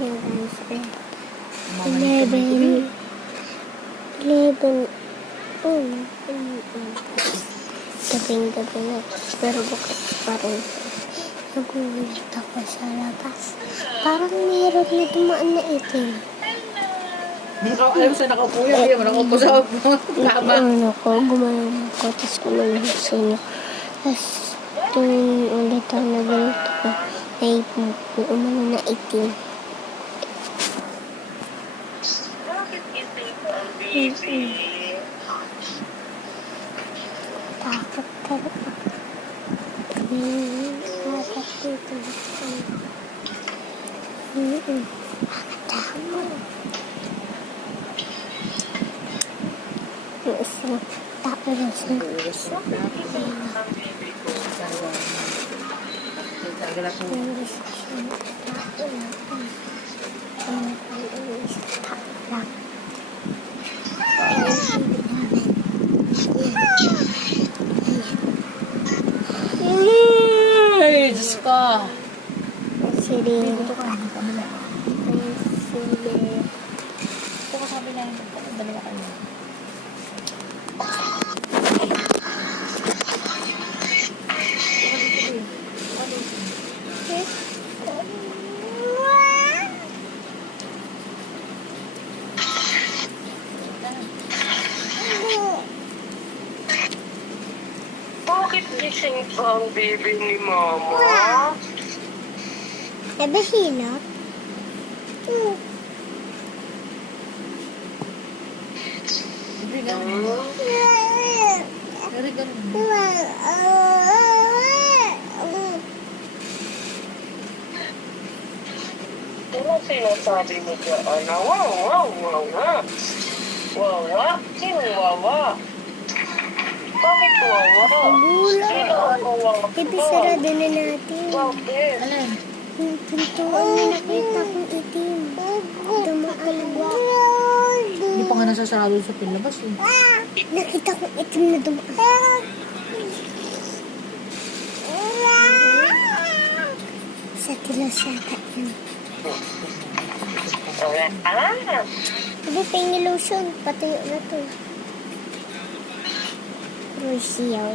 Yan guys, Mamalik kami ko, 11. Gabing-gabi na. Pero bukas pa rin. Nagulat ako sa labas. Parang meron na dumaan na itim. Alam sa nakaupo yun, hindi mo nakaupo sa kama. Ano ko, gumalang ako, tapos gumalang sa inyo. Tapos, tuwing ulit ako nagulat ako, ay umano na itim. Takot ka rin ako. Takot dito. Takot. Yung isa, takot rin siya. Ay, Diyos ko. Sige. Dito ka, kabila. Dito ka sa kabila, dalawa kayo. Bakit gising pa ang baby ni Mama? Nabahilot? Hindi ganun. Hindi ganun. Ano sinasabi mo dyan? Wawa. Wawa? Sino wawa? Bakit wawa? Sino ang wawa? Ibi sarado na natin. Bakit? Alin? Yung pintuan na nakita kong itim. Dumaan ba? Hindi pa nga nasasarado sa pinlabas eh. Nakita kong itim na dumaan. Sa kilos yata yun. Ibi pingin lotion. Patuyo na to. Rosiyaw.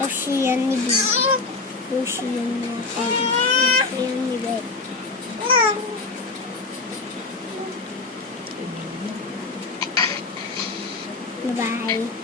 Rosiyan ni B. Rosiyan na tayo. Rosiyan ni B. Bye-bye.